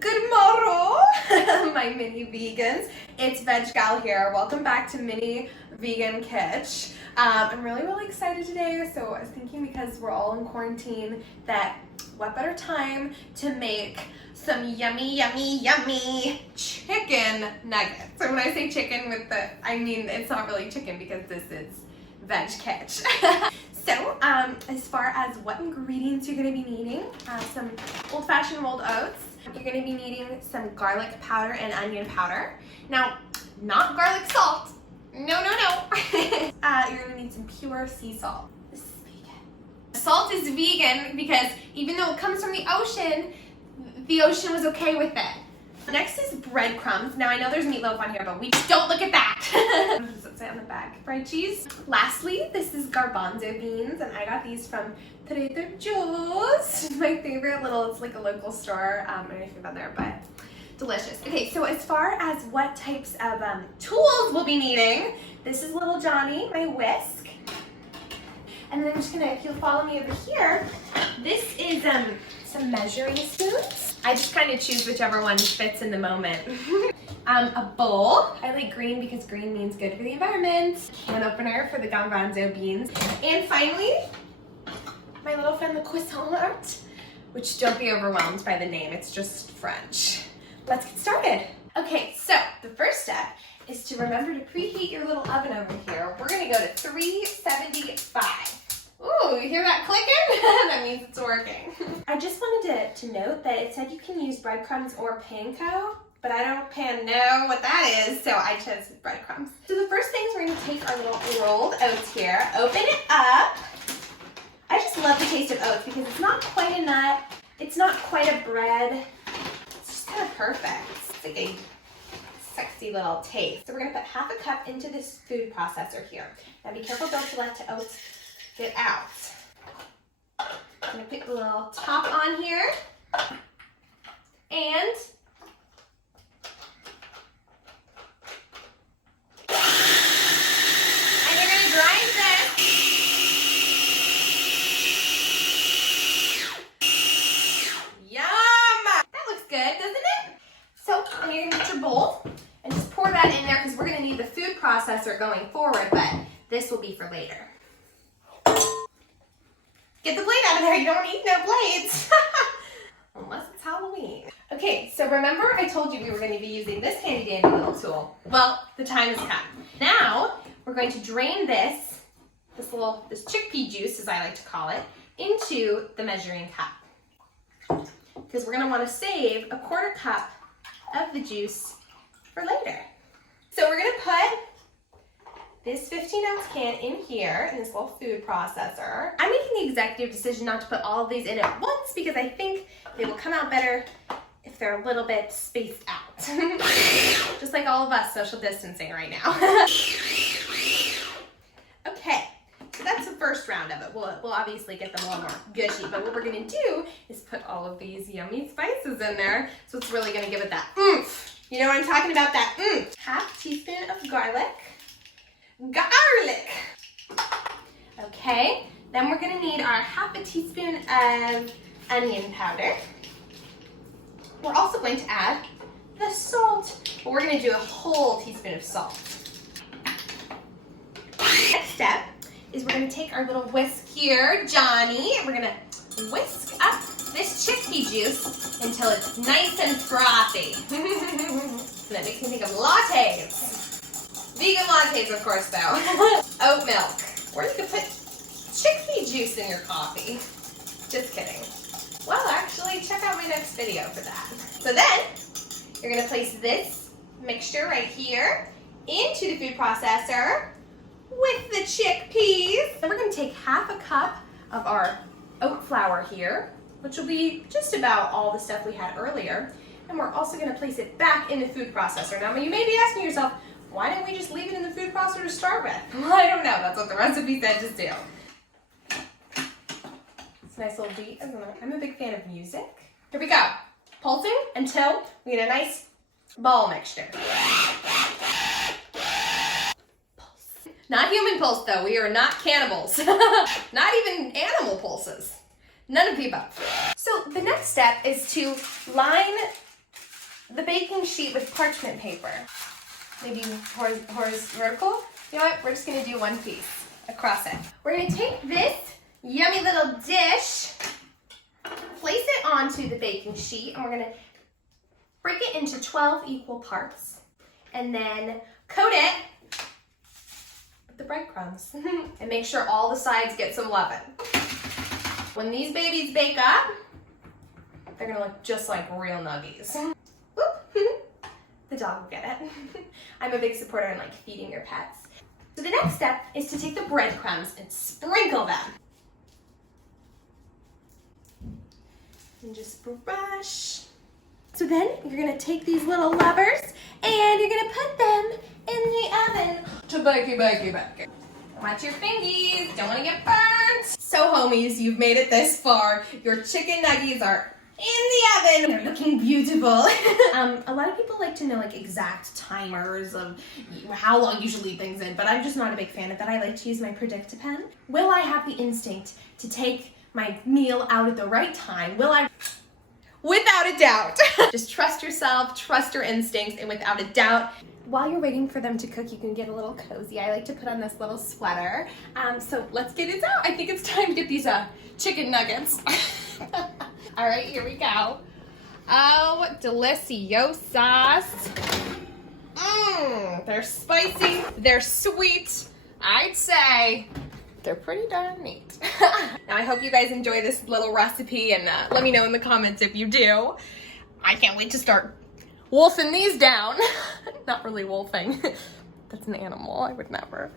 Good morrow, my mini vegans. It's Veg Gal here. Welcome back to Mini Vegan Kitch. I'm really excited today. So I was thinking, because we're all in quarantine, that what better time to make some yummy chicken nuggets. So when I say chicken I mean it's not really chicken, because this is Veg Kitch. So, as far as what ingredients you're going to be needing, some old-fashioned rolled oats. You're going to be needing some garlic powder and onion powder. Now, not garlic salt. No. You're going to need some pure sea salt. This is vegan. Salt is vegan because even though it comes from the ocean was okay with it. Next is breadcrumbs. Now I know there's meatloaf on here, but we don't look at that. What does it say on the back? Fried cheese. Lastly, this is garbanzo beans, and I got these from Trader Joe's. It's my favorite it's like a local store. I don't know if you've been there, but delicious. Okay, so as far as what types of tools we'll be needing, this is little Johnny, my whisk. And then I'm just gonna, if you'll follow me over here, this is some measuring spoons. I just kind of choose whichever one fits in the moment. A bowl. I like green because green means good for the environment. Can opener for the garbanzo beans. And finally, my little friend the croissant, which don't be overwhelmed by the name, it's just French. Let's get started. Okay, so the first step is to remember to preheat your little oven over here. We're gonna go to 375. Ooh, you hear that clicking? That means it's working. I just wanted to note that it said you can use breadcrumbs or panko, but I don't know what that is, so I chose breadcrumbs. So the first thing is we're gonna take our little rolled oats here, open it up. I just love the taste of oats because it's not quite a nut, it's not quite a bread. It's just kind of perfect. It's like a sexy little taste. So we're gonna put half a cup into this food processor here. Now be careful, don't let the oats get out. I'm gonna put the little top on here, and you're gonna grind this. Yum! That looks good, doesn't it? So, and you're gonna get your bowl and just pour that in there because we're gonna need the food processor going forward, but this will be for later. Get the plate out of there, you don't need no plates. Unless it's Halloween. Okay, so remember I told you we were going to be using this handy dandy little tool. Well, the time has come. Now, we're going to drain this chickpea juice, as I like to call it, into the measuring cup. Because we're going to want to save a quarter cup of the juice for later. So we're going to put this 15-ounce can in here in this little food processor. I'm making the executive decision not to put all of these in at once because I think they will come out better if they're a little bit spaced out. Just like all of us social distancing right now. Okay, so that's the first round of it. We'll obviously get them a little more gushy, but what we're gonna do is put all of these yummy spices in there, so it's really gonna give it that oomph. You know what I'm talking about, that oomph. Half teaspoon of garlic. Okay, then we're gonna need our half a teaspoon of onion powder. We're also going to add the salt, but we're gonna do a whole teaspoon of salt. Next step is we're gonna take our little whisk here, Johnny, and we're gonna whisk up this chickpea juice until it's nice and frothy. That makes me think of lattes. Vegan lattes, of course, though. Oat milk. Or you could put chickpea juice in your coffee. Just kidding. Well, actually, check out my next video for that. So then, you're going to place this mixture right here into the food processor with the chickpeas. Then we're going to take half a cup of our oat flour here, which will be just about all the stuff we had earlier. And we're also going to place it back in the food processor. Now, you may be asking yourself, why didn't we just leave it in the food processor to start with? Well, I don't know. That's what the recipe said to do. It's a nice little beat. I'm a big fan of music. Here we go. Pulsing until we get a nice ball mixture. Pulse. Not human pulse, though. We are not cannibals. Not even animal pulses. None of the above. So the next step is to line the baking sheet with parchment paper. Maybe vertical. You know what? We're just gonna do one piece across it. We're gonna take this yummy little dish, place it onto the baking sheet, and we're gonna break it into 12 equal parts, and then coat it with the breadcrumbs, and make sure all the sides get some leaven. When these babies bake up, they're gonna look just like real nuggies. The dog will get it. I'm a big supporter in like feeding your pets. So the next step is to take the breadcrumbs and sprinkle them. And just brush. So then you're gonna take these little levers and you're gonna put them in the oven to bakey. Watch your fingies, don't wanna get burnt. So homies, you've made it this far. Your chicken nuggies are in the oven. They're looking beautiful. A lot of people like to know like exact timers of how long you should leave things in, but I'm just not a big fan of that. I like to use my Predict-A-Pen. Will I have the instinct to take my meal out at the right time? Will I? Without a doubt. Just trust yourself, trust your instincts, and without a doubt, while you're waiting for them to cook, you can get a little cozy. I like to put on this little sweater. So let's get it out. I think it's time to get these chicken nuggets. All right, here we go. Oh, deliciosas. They're spicy, they're sweet. I'd say they're pretty darn neat. Now, I hope you guys enjoy this little recipe, and let me know in the comments if you do. I can't wait to start wolfing these down. Not really wolfing. That's an animal, I would never.